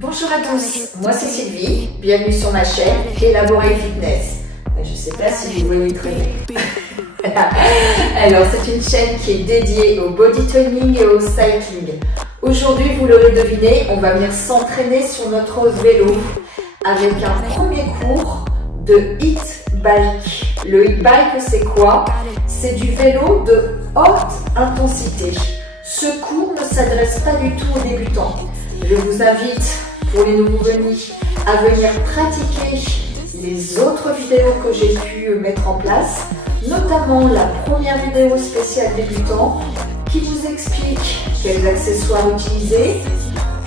Bonjour à tous, moi c'est Sylvie, bienvenue sur ma chaîne Élaboré Fitness. Je ne sais pas si vous voyez très bien. Alors c'est une chaîne qui est dédiée au body toning et au cycling. Aujourd'hui, vous l'aurez deviné, on va venir s'entraîner sur notre vélo avec un premier cours de HIIT bike. Le HIIT bike, c'est quoi? C'est du vélo de haute intensité. Ce cours ne s'adresse pas du tout aux débutants. Je vous invite, pour les nouveaux venus, à venir pratiquer les autres vidéos que j'ai pu mettre en place, notamment la première vidéo spéciale débutant qui vous explique quels accessoires utiliser,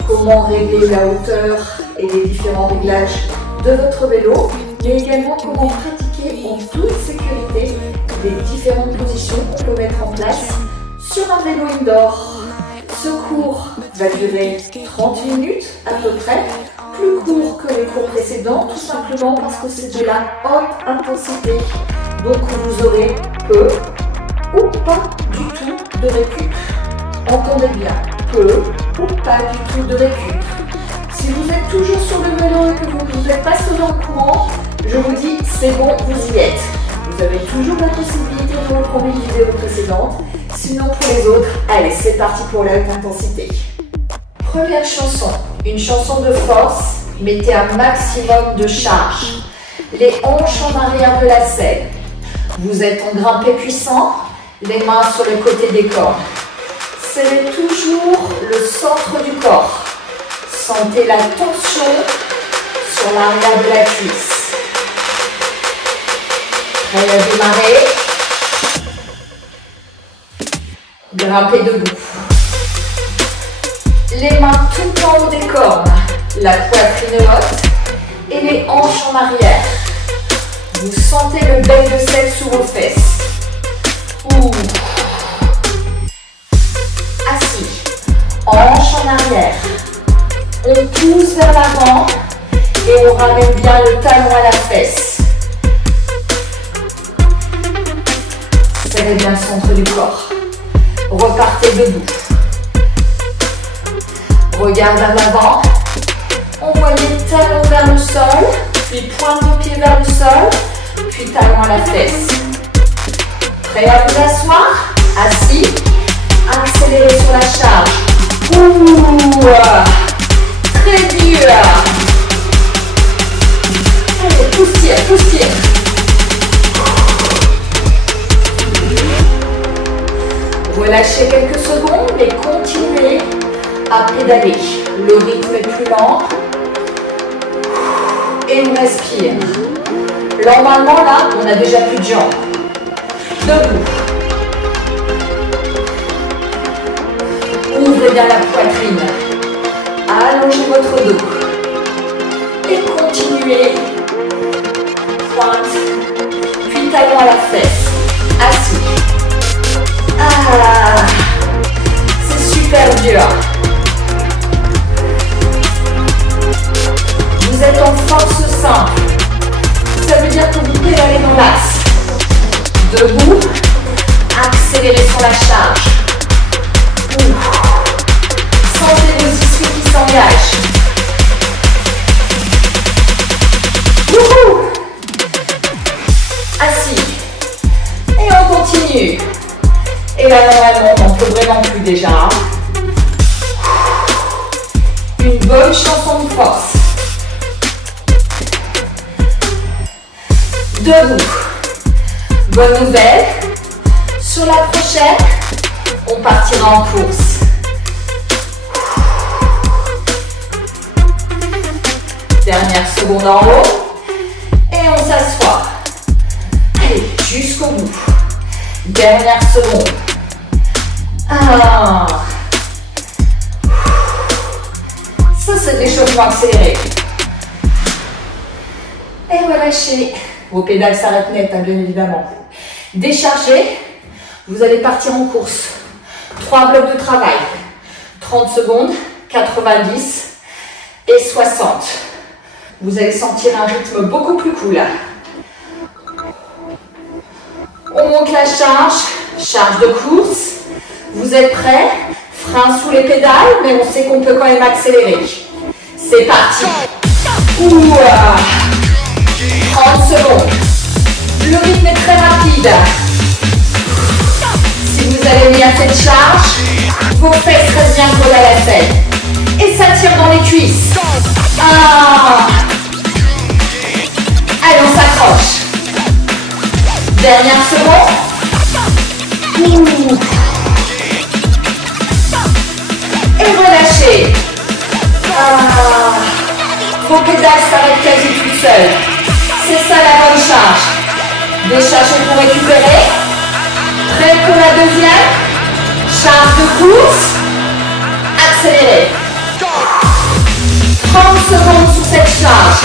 comment régler la hauteur et les différents réglages de votre vélo, mais également comment pratiquer en toute sécurité les différentes positions qu'on peut mettre en place sur un vélo indoor. Ce cours va durer 30 minutes à peu près, plus court que les cours précédents, tout simplement parce que c'est de la haute intensité. Donc vous aurez peu ou pas du tout de récup. Entendez bien, peu ou pas du tout de récup. Si vous êtes toujours sur le vélo et que vous n'êtes pas selon le courant, je vous dis, c'est bon, vous y êtes. Vous avez toujours la possibilité de reprendre une vidéo précédente. Sinon, pour les autres, allez, c'est parti pour la haute intensité. Première chanson, une chanson de force. Mettez un maximum de charge. Les hanches en arrière de la selle. Vous êtes en grimpé puissant, les mains sur le côté des cordes. Serrez toujours le centre du corps. Sentez la tension sur l'arrière de la cuisse. Prêt à démarrer. Grimpez debout. Les mains tout en haut des cornes. La poitrine haute et les hanches en arrière. Vous sentez le bec de selle sous vos fesses. Ouh. Assis. Hanches en arrière. On pousse vers l'avant et on ramène bien le talon à la fesse. Serrez bien le centre du corps. Repartez debout. Regard vers l'avant. Envoyez talon vers le sol, puis pointe de pied vers le sol, puis talon à la fesse. Prêt à vous asseoir? Assis. Accélérez sur la charge. Ouh, très dur. Allez, pousse-tire, pousse-tire. Relâchez quelques secondes et continuez à pédaler. Le rythme est plus lent. Et on respire. Normalement, là, on n'a déjà plus de jambes. Debout. Ouvrez bien la poitrine. Allongez votre dos. Et continuez. Pointe. Puis talon à la fesse. Assis. Ah, c'est super dur. Vous êtes en force simple. Ça veut dire que vous pédalez dans l'axe. Debout. Accélérez sur la charge. Ouh. Sentez vos ischios qui s'engagent. Wouhou. Assis. Et on continue. Et là, normalement, on n'en peut vraiment plus déjà. Une bonne chanson de force. Debout. Bonne nouvelle. Sur la prochaine, on partira en course. Dernière seconde en haut. Et on s'assoit. Allez, jusqu'au bout. Dernière seconde. Ah. Ça, c'est de l'échauffement accéléré. Et relâchez. Vos pédales s'arrêtent net, hein, bien évidemment. Déchargez. Vous allez partir en course. 3 blocs de travail. 30 secondes, 90 et 60. Vous allez sentir un rythme beaucoup plus cool. On monte la charge de course. Vous êtes prêts? Frein sous les pédales, mais on sait qu'on peut quand même accélérer. C'est parti. Ouah. 30 secondes. Le rythme est très rapide. Si vous avez mis à cette charge, vos fesses restent bien collées à la selle. Et ça tire dans les cuisses. Ah. Allez, on s'accroche. Dernière seconde. Ouh. Et relâchez. Ah. Vos pédales s'arrêtent quasi toutes seules. C'est ça la bonne charge. Déchargez pour récupérer. Prêt pour la deuxième. Charge de course. Accélérez. 30 secondes sur cette charge.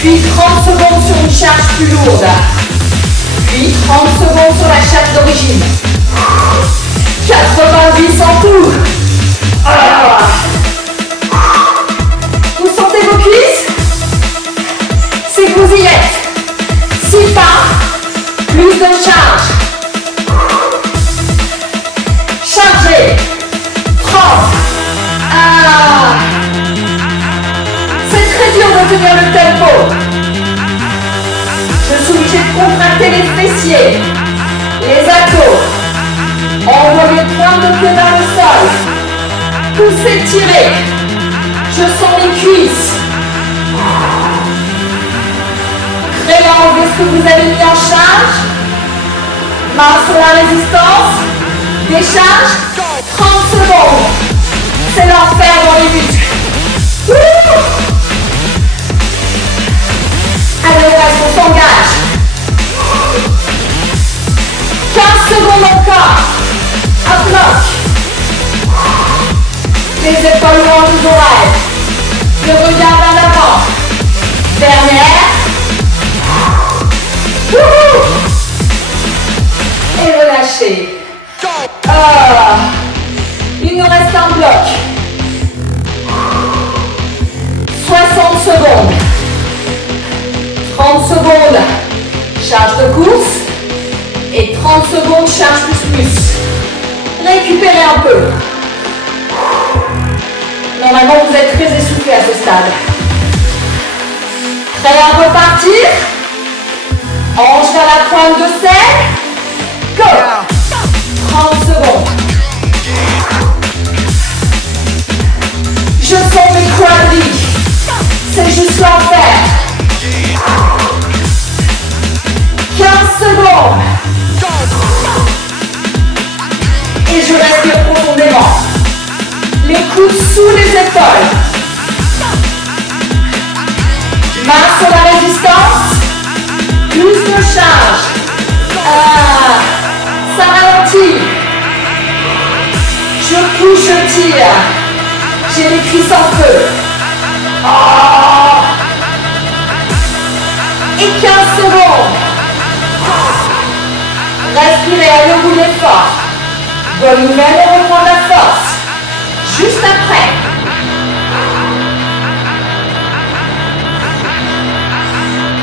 Puis 30 secondes sur une charge plus lourde. Puis 30 secondes sur la charge d'origine. 90 en tout. Ah. Vous sentez vos cuisses? C'est que vous y êtes. 6 pas, plus de charge. Chargez. 30. Ah. C'est très dur de tenir le tempo. Je suis obligée de contracter les fessiers, les abdos. Envoyez pointe de pied vers le sol. Poussez, tirez. Je sens les cuisses. Prêt à enlever ce que vous avez mis en charge. Main sur la résistance. Décharge. 30 secondes. C'est l'enfer dans les muscles. Allez, on s'engage. 15 secondes encore. Un bloc. Les épaules loin des oreilles. Le regard vers l'avant. Dernière. Et relâchez. Ah. Il nous reste un bloc. 60 secondes. 30 secondes. Charge de course. Et 30 secondes charge plus. Récupérez un peu. Normalement, vous êtes très essoufflé à ce stade. Prêt à repartir? Hanche vers la pointe de selle. Go! 30 secondes. Je sens mes quadris. C'est juste l'enfer. 15 secondes. Et je respire profondément. Les coudes sous les épaules. Main sur la résistance. Plus de charge. Ah, ça ralentit. Je pousse, je tire. J'ai les cuisses en feu. Oh. Et 15 secondes. Respirez, allez au bout de l'effort. Bonne nouvelle, on reprend la force. Juste après.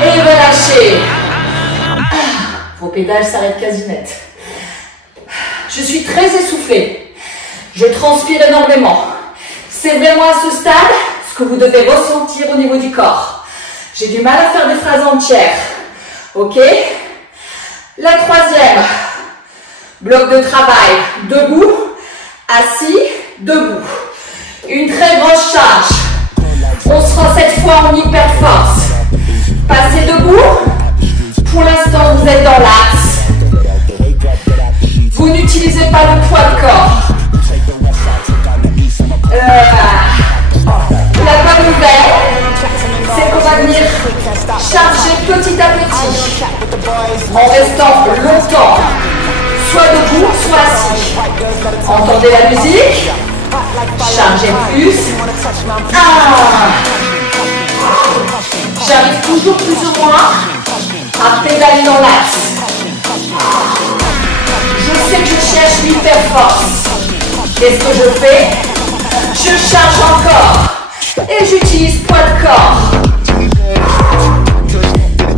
Et relâchez. Vos pédales s'arrêtent quasi net. Je suis très essoufflée. Je transpire énormément. C'est vraiment à ce stade ce que vous devez ressentir au niveau du corps. J'ai du mal à faire des phrases entières. Ok? La troisième. Bloc de travail. Debout, assis, debout. Une très grosse charge. On se rend cette fois en hyper force. Passez debout. Pour l'instant, vous êtes dans l'axe. Vous n'utilisez pas le poids de corps. La bonne nouvelle, c'est qu'on va venir charger petit à petit en restant longtemps, soit debout, soit assis. Entendez la musique. Chargez plus. Ah. J'arrive toujours plus ou moins à pédaler dans l'axe. Je sais que je cherche l'hyper force. Qu'est-ce que je fais? Je charge encore et j'utilise poids de corps.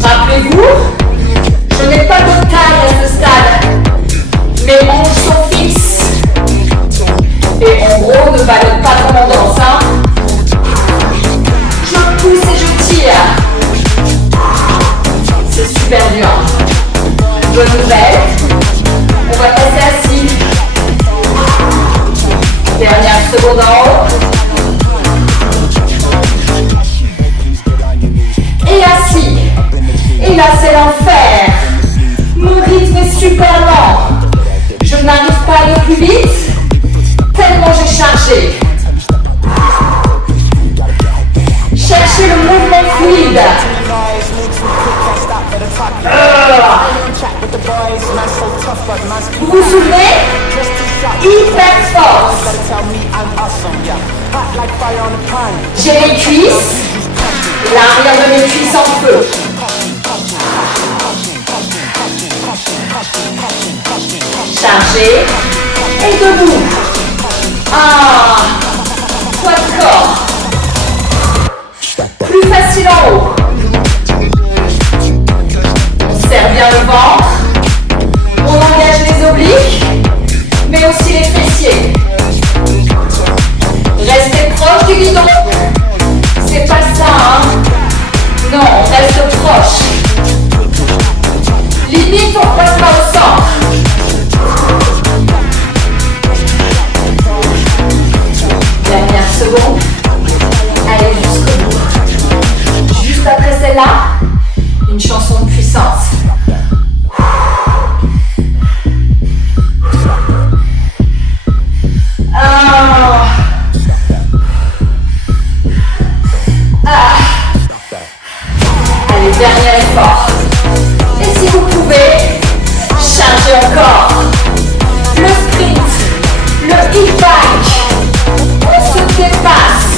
Rappelez-vous, je n'ai pas de taille à ce stade. Mes hanches sont fixes. ne ballotte pas comme on danse, hein. Je pousse et je tire. C'est super dur. Bonne nouvelle. On va passer assis. Dernière seconde en haut. Et assis. Et là c'est l'enfer. Mon rythme est super lent. Je n'arrive pas à aller plus vite. Tellement j'ai chargé. Cherchez le mouvement fluide. Vous vous souvenez? Hyper force. J'ai les cuisses, l'arrière de mes cuisses en feu. Chargé et debout. Poids de corps. Plus facile en haut. On serre bien le ventre. On engage les obliques, mais aussi les fessiers. Restez proche du guidon. C'est pas ça, hein? Non, on reste proche. Limite, on passe pas au centre. Dernière seconde. Allez jusqu'au bout. Juste après celle-là, une chanson de puissance. Allez, dernier effort. Et si vous pouvez, chargez encore. Le sprint, le hip bike. On se dépasse.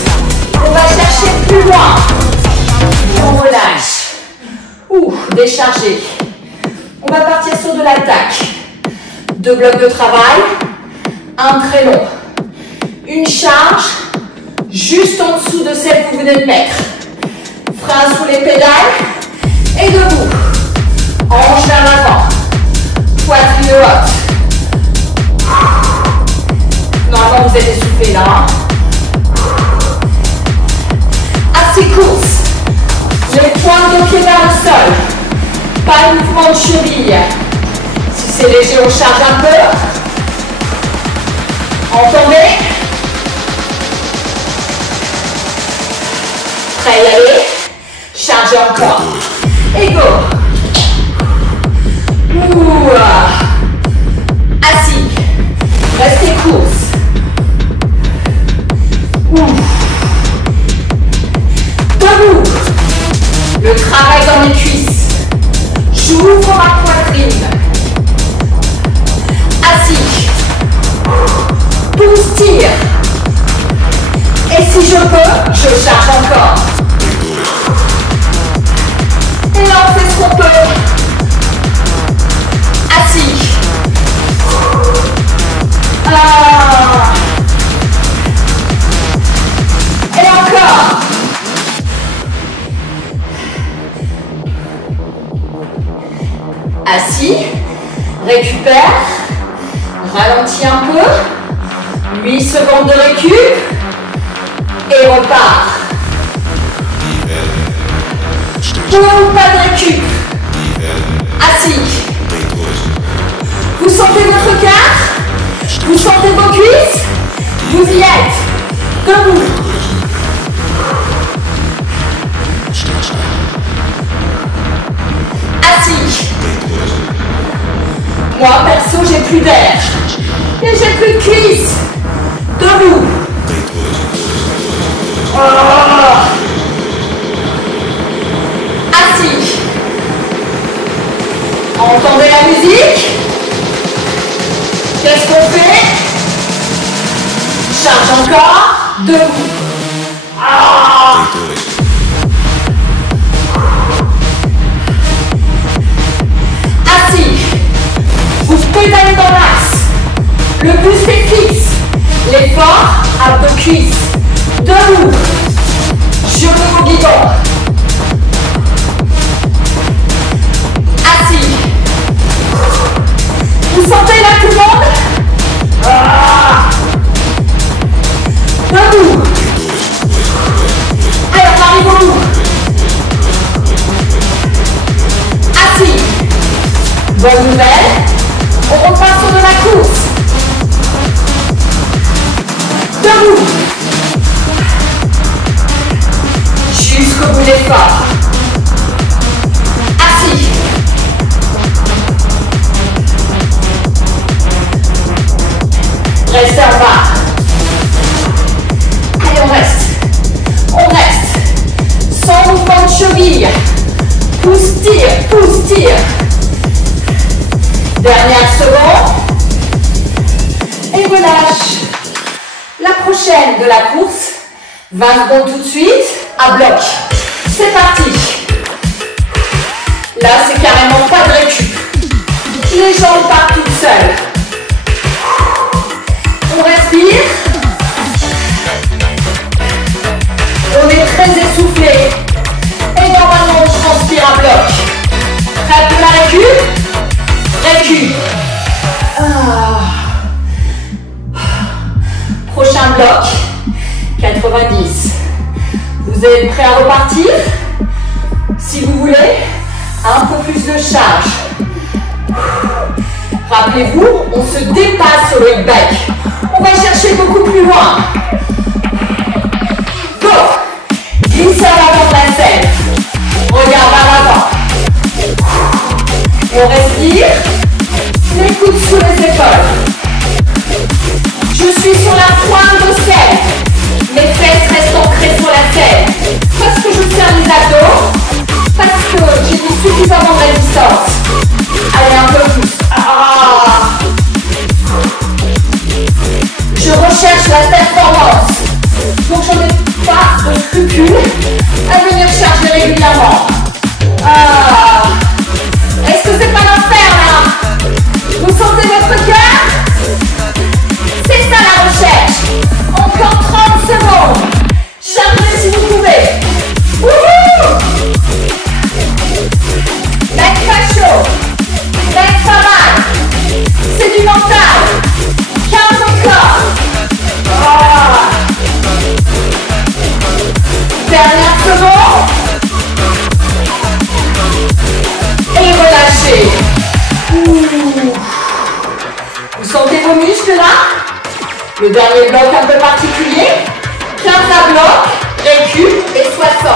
On va chercher plus loin. On relâche. Déchargé. On va partir sur de l'attaque. 2 blocs de travail. Un très long. Une charge juste en dessous de celle que vous venez de mettre. Frein sous les pédales et debout. Hanche vers l'avant. Poitrine haute. Normalement vous êtes essoufflé là. Assis course. Les pointes de pied vers le sol. Pas de mouvement de cheville. Si c'est léger, on charge un peu. Entendez? Prêt à y aller? Chargez encore. Et go. Assis. Restez course. Debout. Le travail dans les cuisses. J'ouvre ma poitrine. Assis. Pousse, tire. Et si je peux, je charge encore. Et là, on fait ce qu'on peut. Assis. Et encore. Assis. Récupère. Ralentis un peu. 8 secondes de récup. Et repart. Pour ou pas de récup. Assis. Vous sentez votre cœur? Vous sentez vos cuisses? Vous y êtes. Debout. Assis. Moi, perso, j'ai plus d'air. Et j'ai plus de cuisses. Debout. Assis. Entendez la musique? Qu'est-ce qu'on fait? Charge encore. Debout. Assis. Vous pédalez dans l'axe. Le buste est fixe. L'effort, abdos cuisses. Debout. Genoux au guidon. Assis. Vous sentez là tout le monde? Debout. Allez, on arrive au bout. Assis. Bonne nouvelle. On repart sur de la course. Debout. Jusqu'au bout de l'effort. Assis. Restez en bas. Allez, on reste. On reste. Sans mouvement de cheville. Pousse, tire, pousse, tire. Dernière seconde. Et relâche. La prochaine de la course. 20 secondes tout de suite. À bloc. C'est parti. Là, c'est carrément pas de récup. Les jambes partent toutes seules. On respire. On est très essoufflé. Et normalement, on transpire à bloc. Prêt pour la récup? Récup. Prochain bloc. 90. Vous êtes prêts à repartir? Si vous voulez, un peu plus de charge. Rappelez-vous, on se dépasse sur le back. On va chercher beaucoup plus loin. Go! Glissez à l'avant de la selle. Regarde à l'avant. On respire. Les coudes sous les épaules. Je suis sur la pointe de selle. Mes fesses restent ancrées sur la selle. Parce que je tiens les abdos. Parce que j'ai mis suffisamment de résistance. Allez, un peu plus. Je recherche la performance. Donc je n'ai pas de scrupule à venir charger régulièrement. Est-ce que c'est pas l'enfer là? Vous sentez votre cœur? C'est ça la recherche. Encore 30 secondes. Chargez si vous pouvez. Wouhou! N'êtes pas chaud. N'êtes pas mal. C'est du mental. 15 encore. Dernière seconde. Et relâchez. Vous sentez vos muscles là? Le dernier bloc un peu particulier. 15 à bloc, récup et 60.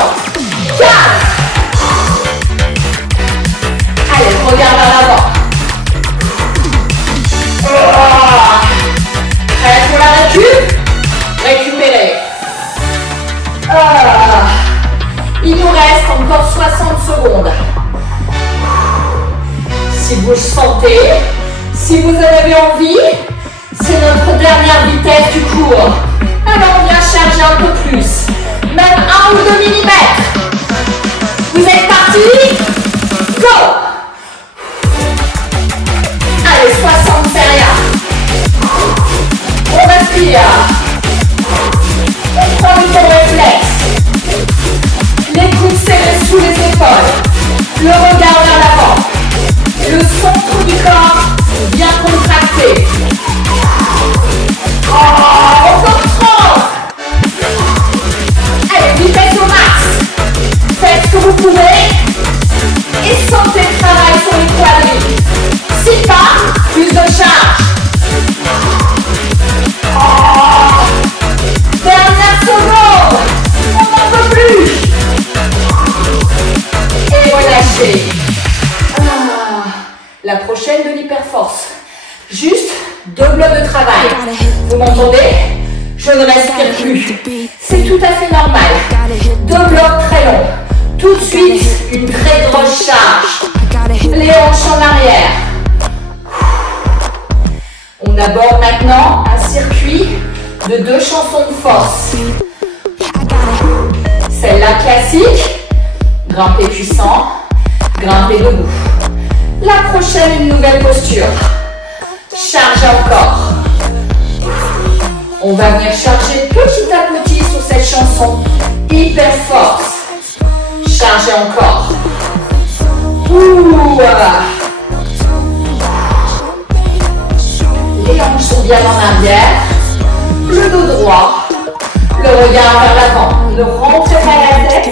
15. Allez, regarde à l'avant. Prêt pour la récup? Récupérez. Il nous reste encore 60 secondes. Si vous le sentez, si vous en avez envie, c'est notre dernière vitesse du cours. Alors on vient charger un peu plus, même 1 ou 2 mm. Vous êtes partis? Go! Allez, 60, c'est rien. On respire. On prend le temps réflexe. Les coudes serrés sous les épaules. Le regard vers l'avant. Le centre du corps bien contracté. Encore 30. Allez, vitesse au max. Faites ce que vous pouvez. Et sentez le travail sur les quadris. Si pas, plus de charge. Dernière seconde. On n'en peut plus. Et relâchez. La prochaine de l'hyperforce. Juste 2 blocs de travail. Vous m'entendez? Je ne respire plus. C'est tout à fait normal. 2 blocs très longs. Tout de suite, une très grosse charge. Les hanches en arrière. On aborde maintenant un circuit de 2 chansons de force. Celle-là classique. Grimper puissant. Grimper debout. La prochaine, une nouvelle posture. Chargez encore. On va venir charger petit à petit sur cette chanson. Hyper force. Chargez encore. Les hanches sont bien en arrière. Le dos droit. le regard vers l'avant. Ne rentrez pas la tête,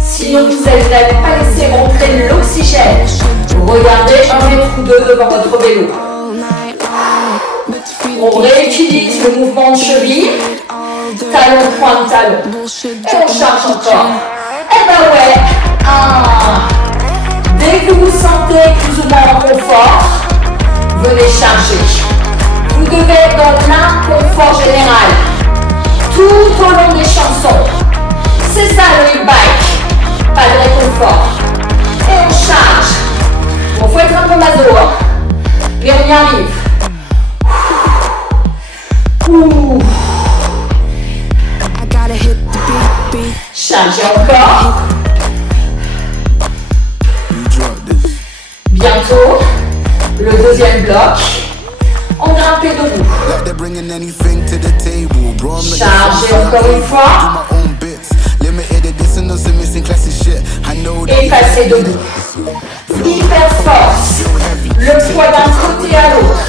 sinon vous n'allez pas laisser rentrer l'oxygène. Regardez 1 mètre ou 2 devant votre vélo. On réutilise le mouvement de cheville, talon, pointe, talon. Et on charge encore. Eh ben ouais. Dès que vous vous sentez plus ou moins en confort, venez charger. Vous devez être dans l'inconfort général tout au long des chansons. C'est ça le e-bike, pas de réconfort. Et on charge. Bon, faut être un peu maso, hein. Mais on y arrive. Ouh. Chargez encore. Bientôt, le deuxième bloc. On grimpe debout. Chargez encore une fois. Et passez debout. Hyper force. Le poids d'un côté à l'autre.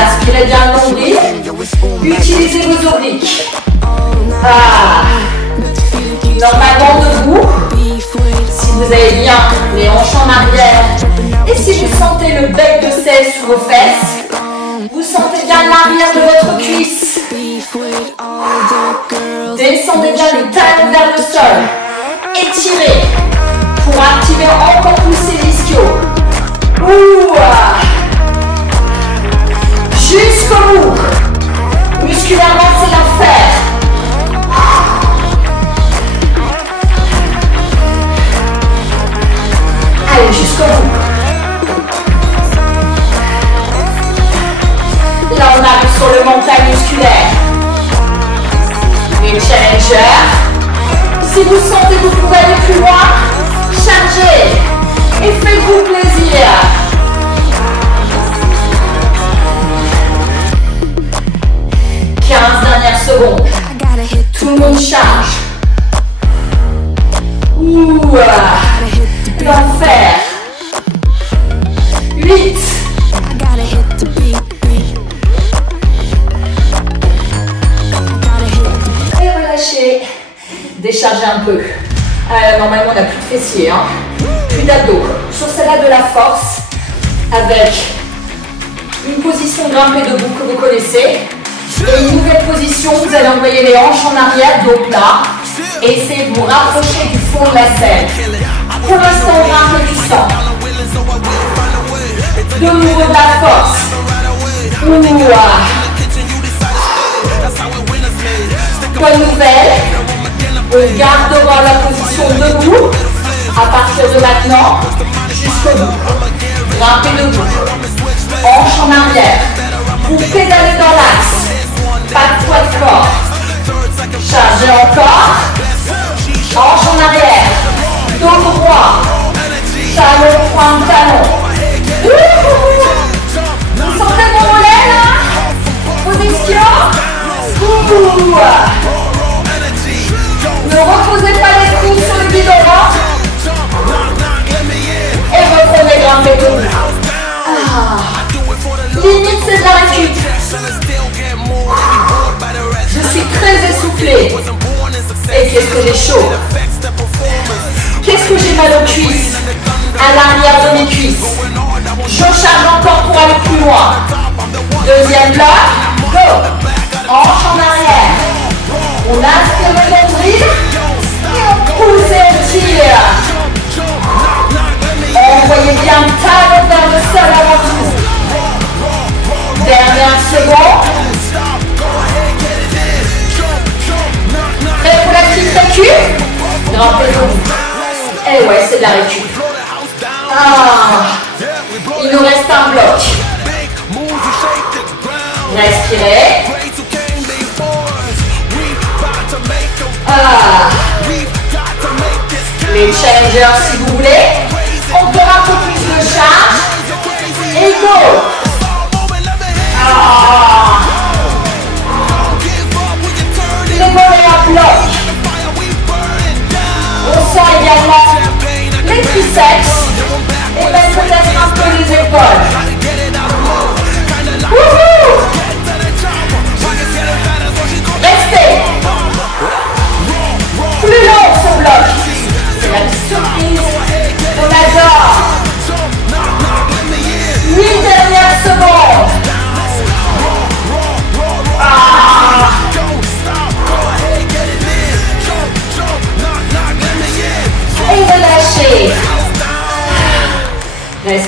Aspirez bien le nombril. Utilisez vos obliques. Normalement debout. Si vous avez bien les hanches en arrière. Et si vous sentez le bec de selle sous vos fesses, vous sentez bien l'arrière de votre cuisse. Descendez bien le talon vers le sol. Étirez pour activer encore plus ces ischios. Jusqu'au bout. Musculairement, c'est l'enfer. Allez, jusqu'au bout. Là, on arrive sur le mental musculaire. Les challengers. Si vous sentez que vous pouvez aller plus loin, chargez et faites-vous plaisir. Dernière seconde. Tout le monde charge. L'enfer. 8. Et relâchez. Déchargez un peu. Normalement, on n'a plus de fessiers. Hein. Plus d'abdos. Sur celle-là, de la force. Avec une position grimpée debout que vous connaissez. Et une nouvelle position, vous allez envoyer les hanches en arrière, dos plat. Et essayez de vous rapprocher du fond de la selle. Pour l'instant, grimpez du sang. De nouveau de la force. Bonne nouvelle. On gardera la position debout à partir de maintenant jusqu'au bout. Grimpez debout. Hanches en arrière. Vous pédalez dans l'axe. Pas de poids de corps. Chargez encore. Hanche en arrière. Dos droit. Talon, pointe, talon. Vous sentez mon mollet là? Vos ischios? Ne reposez pas les coudes sur le guidon. Et reprenez grimper debout. Limite, c'est de la récup. Je suis très essoufflée. Et qu'est-ce que j'ai chaud. Qu'est-ce que j'ai mal aux cuisses. À l'arrière de mes cuisses. Je charge encore pour aller plus loin. Deuxième bloc. Go. Hanche en arrière. On aspire le nombril. Et on pousse et on tire. Envoyez bien le talon vers le sol avant tout. Dernière seconde. Prêt pour la petite récup? Grimpez-vous. Eh ouais, c'est de la récup. Il nous reste un bloc. Respirez. Les challengers si vous voulez. Encore un peu plus de charge. Et go. Les mollets en bloc. On sent également les triceps et même peut-être un peu les épaules. Wouhou!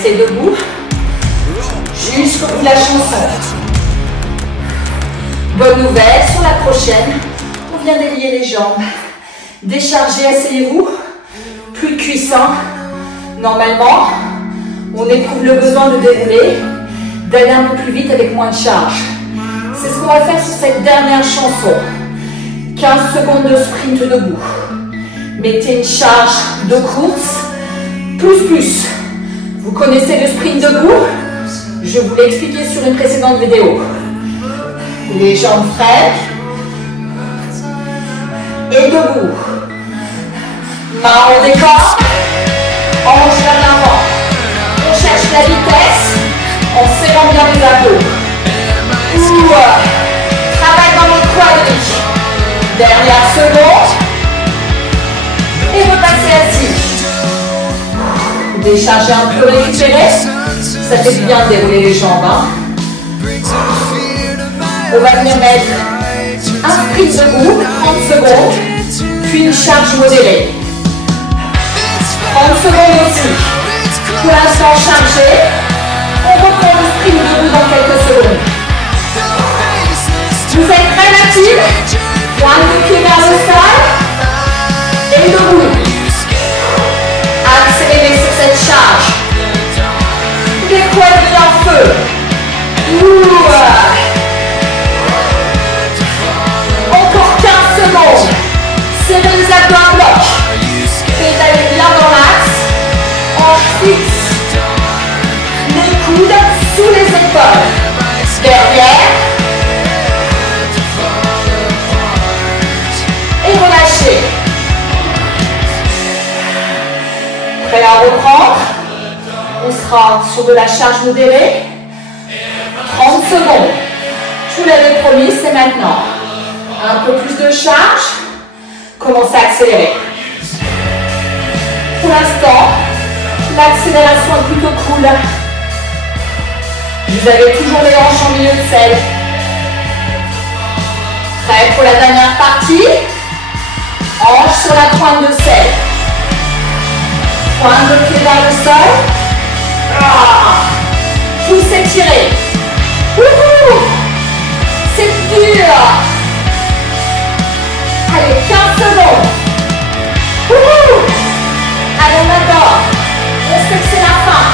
restez debout jusqu'au bout de la chanson. Bonne nouvelle, sur la prochaine, on vient délier les jambes. Déchargez, asseyez-vous. Plus de cuissons. Normalement, on éprouve le besoin de dérouler, d'aller un peu plus vite avec moins de charge. C'est ce qu'on va faire sur cette dernière chanson. 15 secondes de sprint debout. Mettez une charge de course, plus. Vous connaissez le sprint debout? Je vous l'ai expliqué sur une précédente vidéo. Les jambes frêles. Et debout. Main au décor. Hanche vers l'avant. On cherche la vitesse en serrant bien les abdos. Travaille dans le quadri. Dernière seconde. Et repassez assis. Déchargez un peu, récupérez. Ça fait du bien de dérouler les jambes. Hein. On va venir mettre un sprint debout, 30 secondes, puis une charge modérée. 30 secondes aussi. Pour l'instant chargé. On reprend le sprint debout dans quelques secondes. Vous êtes très actifs. Pointe de pied vers le sol. Et debout. Accélérez sur cette charge. Les quadris en feu. Encore 15 secondes. Serrez les abdos à bloc. Pédalez bien dans l'axe. Hanche fixe. Les coudes sous les épaules. Derrière. Et relâchez. Prêt à reprendre. On sera sur de la charge modérée. 30 secondes. Je vous l'avais promis, c'est maintenant. Un peu plus de charge. Commencez à accélérer. Pour l'instant, l'accélération est plutôt cool. Vous avez toujours les hanches en milieu de selle. Prêt pour la dernière partie. Hanche sur la pointe de selle. Pointe de pied vers le sol. Vous étirez. C'est dur. Allez, 15 secondes. Allez, on adore. On sait que c'est la fin.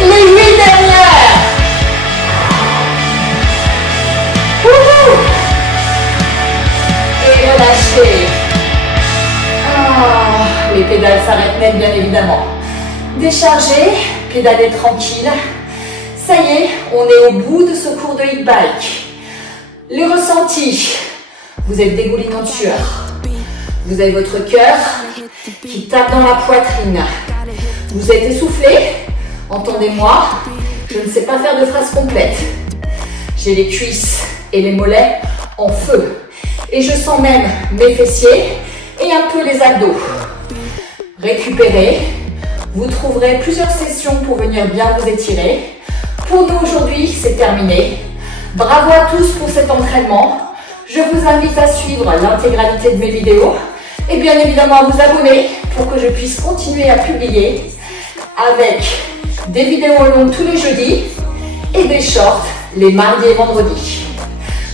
Les 8 dernières. Et relâchez. Les pédales s'arrêtent net, bien évidemment. Déchargez, pédalez tranquille. Ça y est, on est au bout de ce cours de hit bike. Les ressentis. Vous êtes dégoulinant de sueur. Vous avez votre cœur qui tape dans la poitrine. Vous êtes essoufflé. Entendez-moi, je ne sais pas faire de phrase complète. J'ai les cuisses et les mollets en feu. Et je sens même mes fessiers et un peu les abdos. Récupérez. Vous trouverez plusieurs sessions pour venir bien vous étirer. Pour nous aujourd'hui, c'est terminé. Bravo à tous pour cet entraînement. Je vous invite à suivre l'intégralité de mes vidéos et bien évidemment à vous abonner pour que je puisse continuer à publier avec des vidéos longues tous les jeudis et des shorts les mardis et vendredis.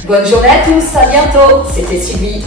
Bonne journée à tous, à bientôt. C'était Sylvie.